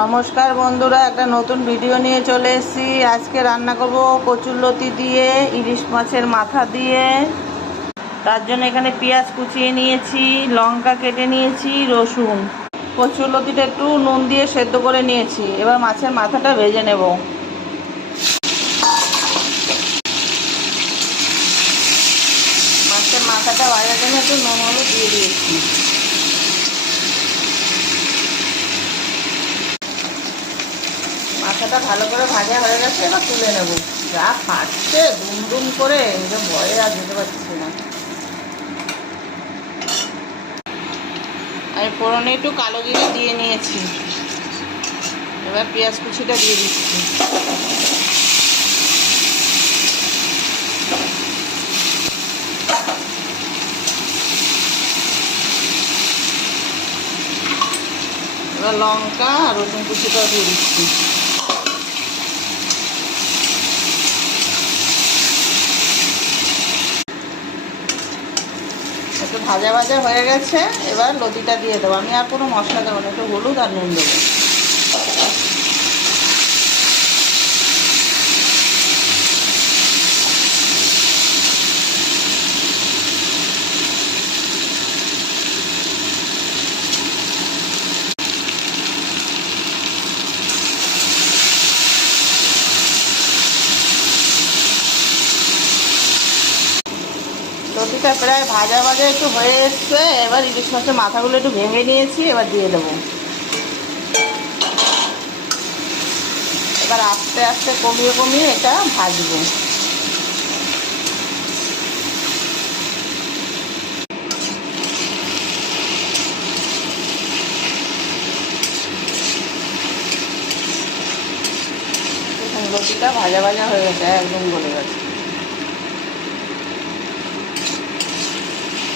নমস্কার বন্ধুরা, একটা নতুন ভিডিও নিয়ে চলে এসেছি। আজকে রান্না করব কচুরলতি দিয়ে ইলিশ মাছের মাথা দিয়ে। তার জন্য এখানে পেঁয়াজ কুচিয়ে নিয়েছি, লঙ্কা কেটে নিয়েছি, রসুন। কচুরলতিটা একটু নুন দিয়ে সেদ্ধ করে নিয়েছি। এবার মাছের মাথাটা ভেজে নেব। মাছের মাথাটা ভাজার জন্য একটু নুন হলুদ দিয়ে দিয়েছি। মাথাটা ভালো করে ভাজা হয়ে গেছে, এবার তুলে নেব। যা ফাটছে দুম দুম করে, যে ভয়ে আর যেতে পারছি না। আমি ফোড়নে একটু কালো জিরে দিয়ে নিয়েছি। এবার পেঁয়াজ কুচিটা দিয়ে দিচ্ছি। এবার লঙ্কা আর রসুন কুচিটাও দিয়ে দিচ্ছি। একটু ভাজা ভাজা হয়ে গেছে, এবার লতিটা দিয়ে দেবো। আমি আর কোনো মশলা দেবো না, একটু হলুদ আর নুন দেবো। লতিটা প্রায় ভাজা ভাজা একটু হয়ে এসছে। এবার ইলিশ মাছের মাথাগুলো একটু ভেঙে নিয়েছি, এবার দিয়ে দেবো। এবার আস্তে আস্তে কমিয়ে কমিয়ে এটা ভাজবো। লতিটা ভাজা ভাজা হয়ে গেছে, একদম গলে গেছে।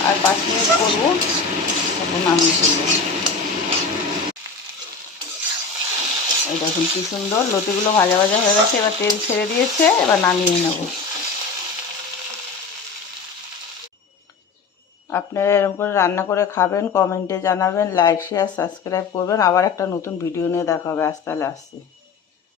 আর 5 মিনিট করবো, তখন নামিয়ে ফেলবো। এই দেখুন কি সুন্দর লতিগুলো ভাজা ভাজা হয়ে গেছে। এবার তেল ছেড়ে দিয়েছে, এবার নামিয়ে নেব। আপনারা এরকম করে রান্না করে খাবেন, কমেন্টে জানাবেন, লাইক শেয়ার সাবস্ক্রাইব করবেন। আবার একটা নতুন ভিডিও নিয়ে দেখা হবে। আজ তাহলে আসছি।